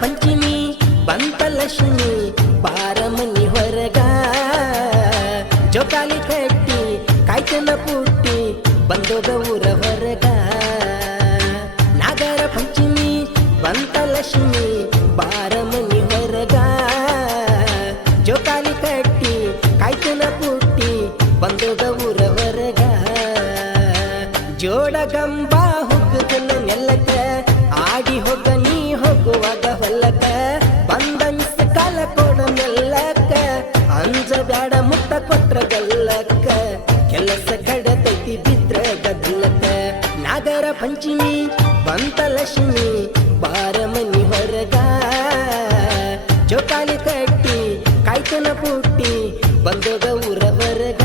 ಪಂಚಮಿ ಬಂತ ಲಕ್ಷ್ಮಿ ಬಾರಮನಿ ಹೊರಗ ಜೋಕಾಲಿ ಕಟ್ಟಿ ಕಾಯ್ತನ ಪುಟ್ಟಿ ಬಂದೋಗ ಊರ ಹೊರಗ ನಾಗರ ಪಂಚಮಿ ಬಂತ ಲಕ್ಷ್ಮಿ ಬಾರಮನಿ ಹೊರಗ ಜೋಕಾಲಿ ಕಟ್ಟಿ ಕಾಯ್ತನ ಪುಟ್ಟಿ ಬಂದೋಗ ಊರ ಹೊರಗ ಜೋಡ ಗಂಬ ಹುಗ್ಗನ ನೆಲ್ಲಕ ಆಡಿ ಹೋಗ ನೀ ಹೋಗುವಾಗ ಹೊಲ್ಲಕ ಬಂದ ಮಿಸ್ ಕಾಲ ಕೊಡ ಮೆಲ್ಲಕ ಅಂಜ ಬ್ಯಾಡ ಮುತ್ತ ಕೊಟ್ರ ಗಲ್ಲಕ್ಕ ಕೆಲಸ ಕಡತೈತಿ ಬಿದ್ರ ಗದ್ದಲಕ್ಕ ನಾಗರ ಪಂಚಮಿ ಬಂತ ಲಕ್ಷ್ಮಿ ಬಾರಮನಿ ಹೊರಗ ಜೋಕಾಲಿ ಕಟ್ಟಿ ಕಾಯ್ತನ ಪುಟ್ಟಿ ಬಂದೋಗ ಊರ ಹೊರಗ